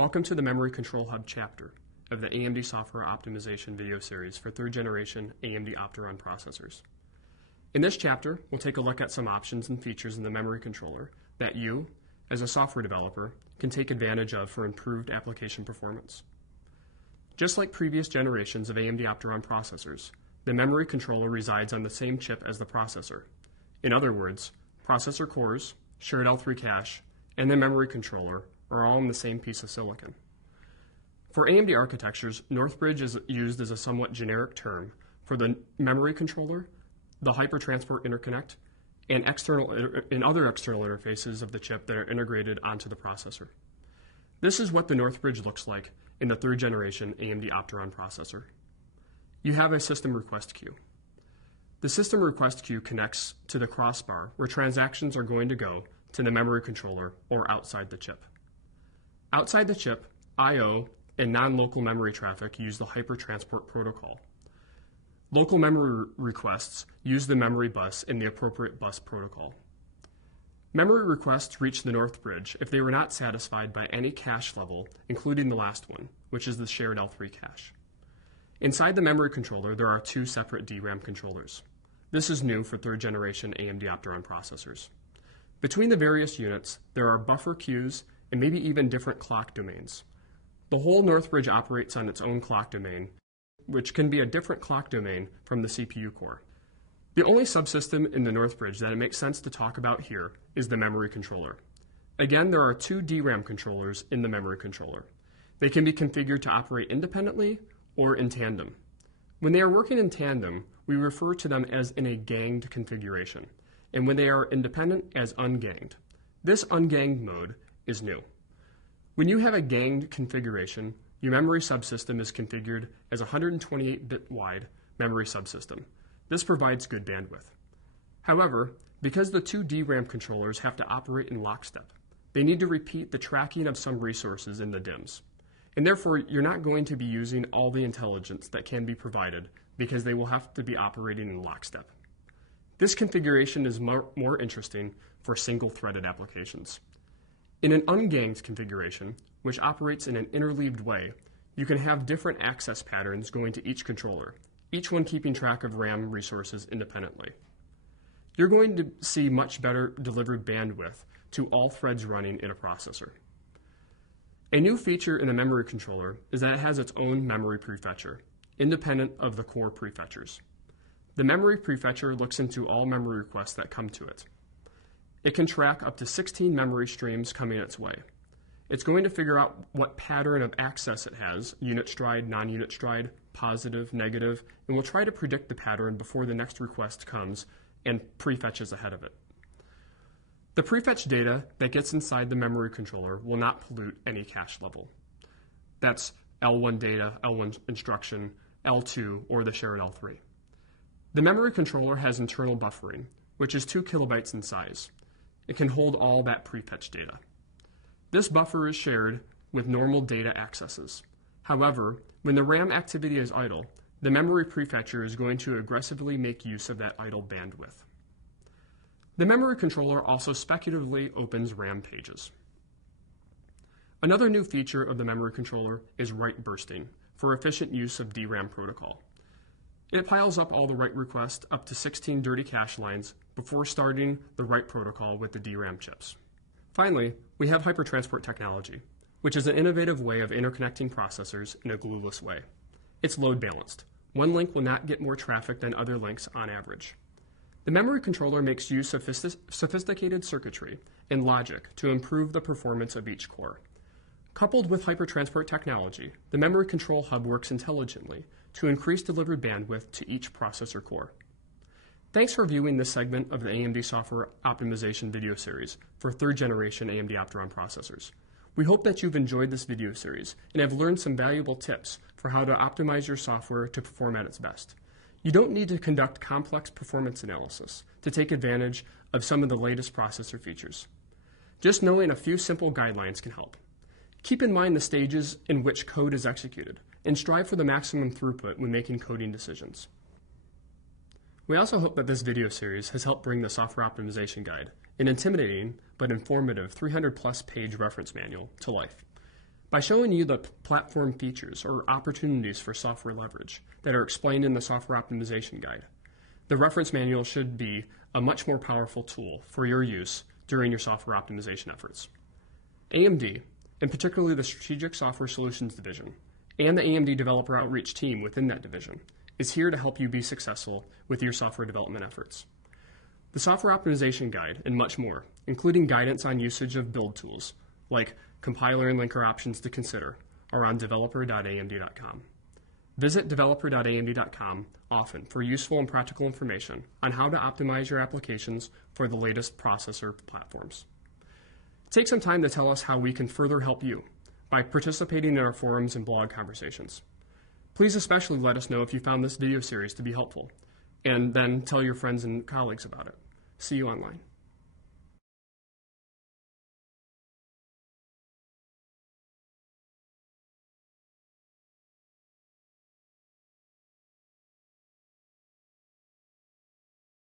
Welcome to the Memory Control Hub chapter of the AMD Software Optimization video series for 3rd generation AMD Opteron processors. In this chapter, we'll take a look at some options and features in the memory controller that you, as a software developer, can take advantage of for improved application performance. Just like previous generations of AMD Opteron processors, the memory controller resides on the same chip as the processor. In other words, processor cores, shared L3 cache, and the memory controller are all in the same piece of silicon. For AMD architectures, Northbridge is used as a somewhat generic term for the memory controller, the hypertransport interconnect, and other external interfaces of the chip that are integrated onto the processor. This is what the Northbridge looks like in the 3rd generation AMD Opteron processor. You have a system request queue. The system request queue connects to the crossbar where transactions are going to go to the memory controller or outside the chip. Outside the chip, I/O and non-local memory traffic use the hypertransport protocol. Local memory requests use the memory bus in the appropriate bus protocol. Memory requests reach the Northbridge if they were not satisfied by any cache level, including the last one, which is the shared L3 cache. Inside the memory controller, there are 2 separate DRAM controllers. This is new for 3rd generation AMD Opteron processors. Between the various units, there are buffer queues and maybe even different clock domains. The whole Northbridge operates on its own clock domain, which can be a different clock domain from the CPU core. The only subsystem in the Northbridge that it makes sense to talk about here is the memory controller. Again, there are 2 DRAM controllers in the memory controller. They can be configured to operate independently or in tandem. When they are working in tandem, we refer to them as in a ganged configuration, and when they are independent, as unganged. This unganged mode is new. When you have a ganged configuration, your memory subsystem is configured as a 128-bit wide memory subsystem. This provides good bandwidth. However, because the 2 DRAM controllers have to operate in lockstep, they need to repeat the tracking of some resources in the DIMMs. And therefore, you're not going to be using all the intelligence that can be provided because they will have to be operating in lockstep. This configuration is more interesting for single-threaded applications. In an unganged configuration, which operates in an interleaved way, you can have different access patterns going to each controller, each one keeping track of RAM resources independently. You're going to see much better delivered bandwidth to all threads running in a processor. A new feature in the memory controller is that it has its own memory prefetcher, independent of the core prefetchers. The memory prefetcher looks into all memory requests that come to it. It can track up to 16 memory streams coming its way. It's going to figure out what pattern of access it has, unit stride, non-unit stride, positive, negative, and will try to predict the pattern before the next request comes and prefetches ahead of it. The prefetch data that gets inside the memory controller will not pollute any cache level. That's L1 data, L1 instruction, L2, or the shared L3. The memory controller has internal buffering, which is 2 kilobytes in size. It can hold all that prefetch data. This buffer is shared with normal data accesses. However, when the RAM activity is idle, the memory prefetcher is going to aggressively make use of that idle bandwidth. The memory controller also speculatively opens RAM pages. Another new feature of the memory controller is write bursting for efficient use of DRAM protocol. It piles up all the write requests up to 16 dirty cache lines before starting the write protocol with the DRAM chips. Finally, we have hypertransport technology, which is an innovative way of interconnecting processors in a glueless way. It's load balanced. One link will not get more traffic than other links on average. The memory controller makes use of sophisticated circuitry and logic to improve the performance of each core. Coupled with hypertransport technology, the memory control hub works intelligently to increase delivered bandwidth to each processor core. Thanks for viewing this segment of the AMD Software Optimization video series for 3rd generation AMD Opteron processors. We hope that you've enjoyed this video series and have learned some valuable tips for how to optimize your software to perform at its best. You don't need to conduct complex performance analysis to take advantage of some of the latest processor features. Just knowing a few simple guidelines can help. Keep in mind the stages in which code is executed, and strive for the maximum throughput when making coding decisions. We also hope that this video series has helped bring the Software Optimization Guide, an intimidating but informative 300-plus page reference manual, to life. By showing you the platform features or opportunities for software leverage that are explained in the Software Optimization Guide, the reference manual should be a much more powerful tool for your use during your software optimization efforts. AMD, and particularly the Strategic Software Solutions Division, and the AMD Developer Outreach team within that division, is here to help you be successful with your software development efforts. The Software Optimization Guide and much more, including guidance on usage of build tools, like compiler and linker options to consider, are on developer.amd.com. Visit developer.amd.com often for useful and practical information on how to optimize your applications for the latest processor platforms. Take some time to tell us how we can further help you by participating in our forums and blog conversations. Please especially let us know if you found this video series to be helpful, and then tell your friends and colleagues about it. See you online.